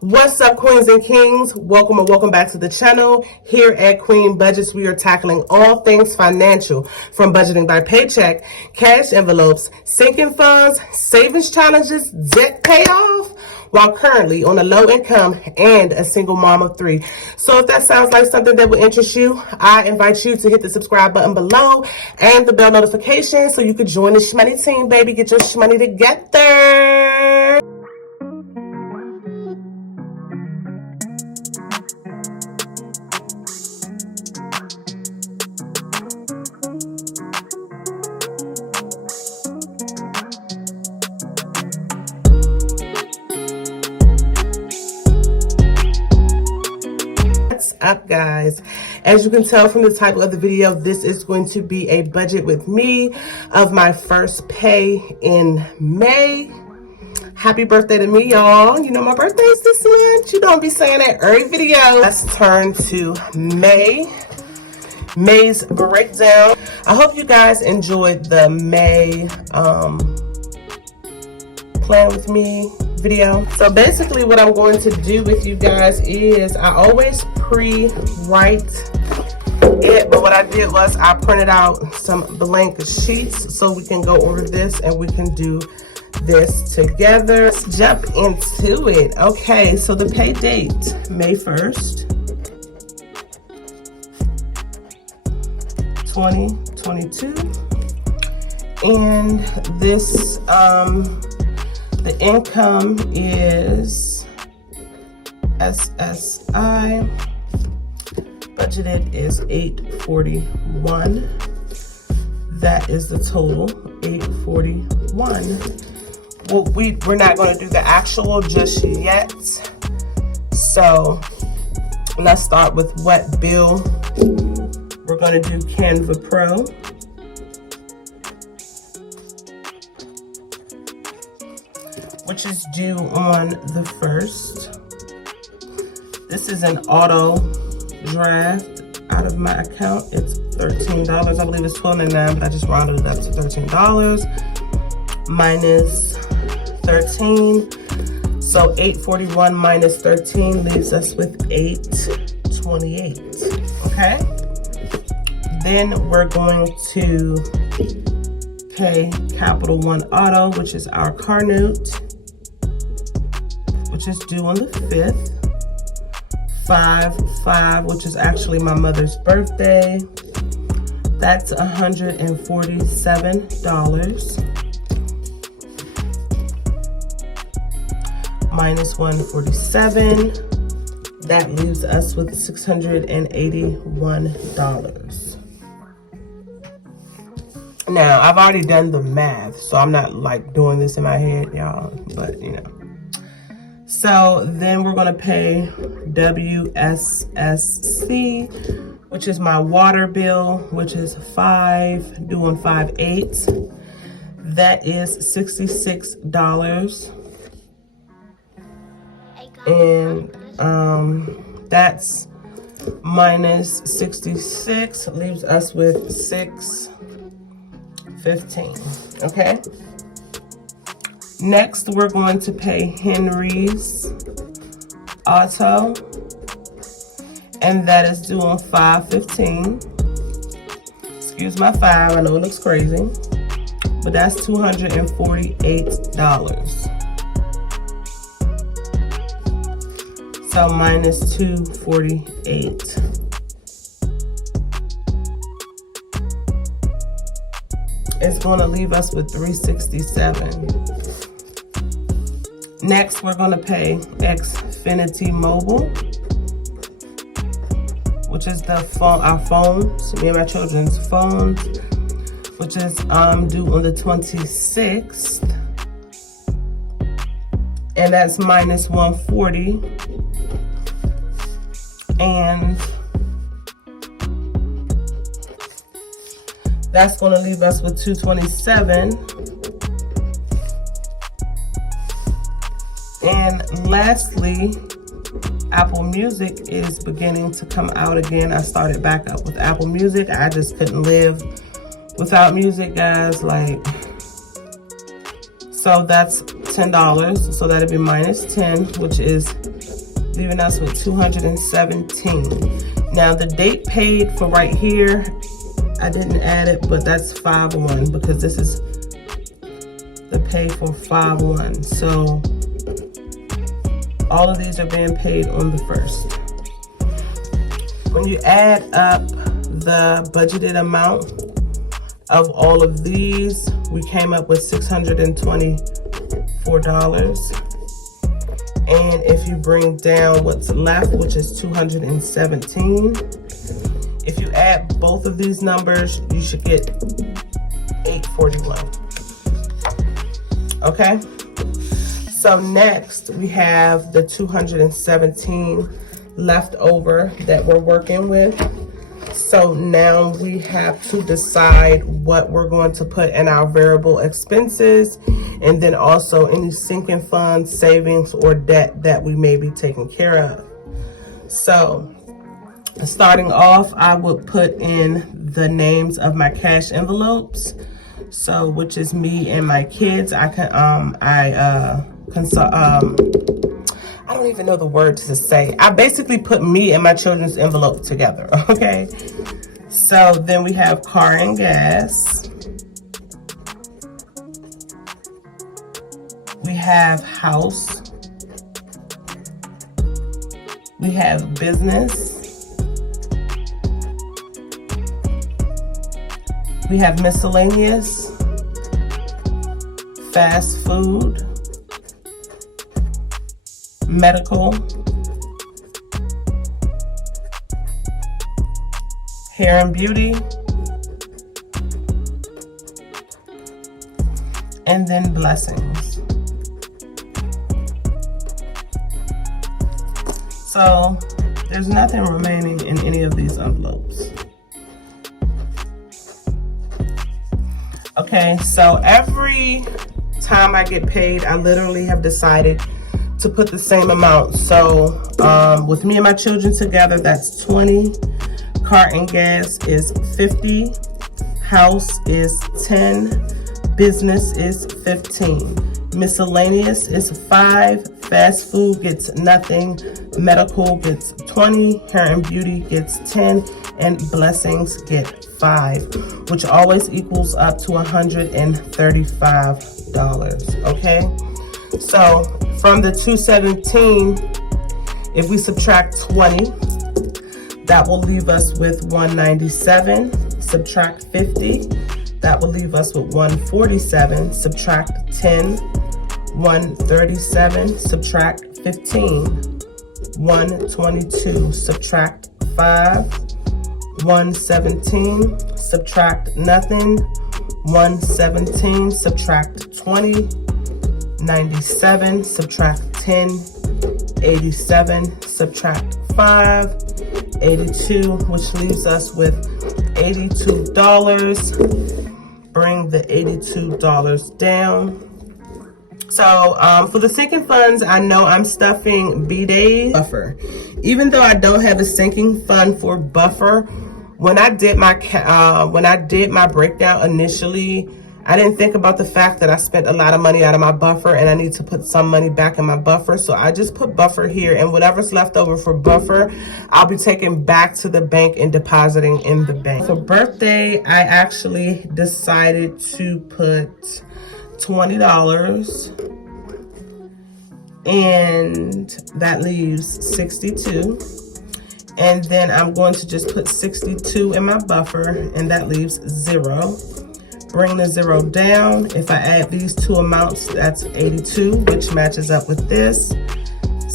What's up, queens and kings? Welcome and welcome back to the channel. Here at Queen Budgetz, we are tackling all things financial, from budgeting by paycheck, cash envelopes, sinking funds, savings challenges, debt payoff, while currently on a low income and a single mom of 3. So if that sounds like something that would interest you, I invite you to hit the subscribe button below and the bell notification so you can join the shmoney team, baby. Get your shmoney together. Up, guys, as you can tell from the title of the video, this is going to be a budget with me of my first pay in May. Happy birthday to me, y'all. You know my birthday is this month. You don't be saying that every video. Let's turn to May's breakdown. I hope you guys enjoyed the May plan with me video. So basically what I'm going to do with you guys is I always pre-write it, but what I did was I printed out some blank sheets so we can go over this and we can do this together. Let's jump into it. Okay, so the pay date, May 1st, 2022, and this the income is SSI. Budgeted is $841. That is the total, $841. Well, we're not going to do the actual just yet. So let's start with what bill. We're going to do Canva Pro. Which is due on the 1st. This is an auto draft out of my account. It's $13. I believe it's $12.99, but I just rounded it up to $13 minus 13. So $841 minus 13 leaves us with $828. Okay. Then we're going to pay Capital One Auto, which is our car note, which is due on the 5th. 5/5, which is actually my mother's birthday. That's $147. Minus 147. That leaves us with $681. Now, I've already done the math, so I'm not like doing this in my head, y'all, but you know. So then we're gonna pay WSSC, which is my water bill, which is due on 5/8. That is $66. And that's minus 66, leaves us with $615, okay? Next, we're going to pay Henry's Auto, and that is due on 5/15. Excuse my 5, I know it looks crazy, but that's $248. So minus 248. It's going to leave us with $367. Next, we're going to pay Xfinity Mobile, which is the phone, our phones, me and my children's phones, which is due on the 26th, and that's minus 140. And that's going to leave us with $227. And lastly, Apple Music is beginning to come out again. I started back up with Apple Music. I just couldn't live without music, guys. Like, so that's $10. So that'd be minus 10, which is leaving us with 217. Now the date paid for right here, I didn't add it, but that's 5/1 because this is the pay for 5/1. So all of these are being paid on the 1st. When you add up the budgeted amount of all of these, we came up with $624. And if you bring down what's left, which is 217, if you add both of these numbers, you should get 841. Okay? So next we have the 217 left over that we're working with. So now we have to decide what we're going to put in our variable expenses, and then also any sinking funds, savings, or debt that we may be taking care of. So starting off, I would put in the names of my cash envelopes. So which is me and my kids. I don't even know the words to say. I basically put me and my children's envelope together, okay? So then we have car and gas. We have house. We have business. We have miscellaneous, fast food, medical, hair and beauty, and then blessings. So there's nothing remaining in any of these envelopes. Okay, so every time I get paid, I literally have decided to put the same amount. So with me and my children together, that's 20. Car and gas is 50. House is 10. Business is 15. Miscellaneous is 5. Fast food gets nothing. Medical gets 20. Hair and beauty gets 10. And blessings get 5, which always equals up to $135. Okay, so from the 217, if we subtract 20, that will leave us with 197. Subtract 50, that will leave us with 147. Subtract 10, 137. Subtract 15, 122. Subtract 5, 117. Subtract nothing, 117. Subtract 20, 97. Subtract 10, 87. Subtract 5, 82, which leaves us with $82. Bring the $82 down. So for the sinking funds, I know I'm stuffing B-Days buffer. Even though I don't have a sinking fund for buffer, when I did my breakdown initially, I didn't think about the fact that I spent a lot of money out of my buffer and I need to put some money back in my buffer. So I just put buffer here, and whatever's left over for buffer, I'll be taking back to the bank and depositing in the bank. For birthday, I actually decided to put $20, and that leaves 62. And then I'm going to just put 62 in my buffer, and that leaves 0. Bring the 0 down. If I add these two amounts, that's 82, which matches up with this.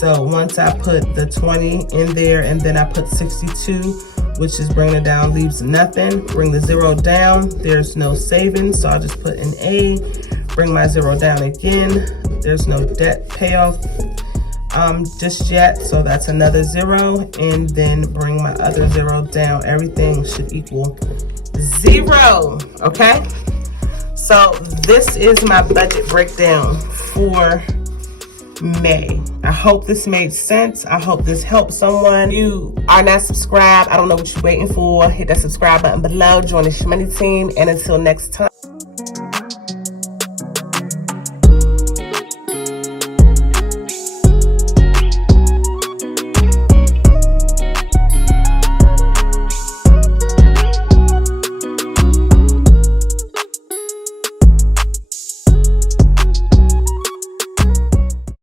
So once I put the 20 in there and then I put 62, which is bringing it down, leaves nothing. Bring the 0 down. There's no savings, so I'll just put an A. Bring my 0 down again. There's no debt payoff just yet, so that's another 0. And then bring my other 0 down. Everything should equal 0. Okay, so this is my budget breakdown for May. I hope this made sense. I hope this helped someone. If you are not subscribed, I don't know what you're waiting for. Hit that subscribe button below. Join the Shmoney team, and until next time.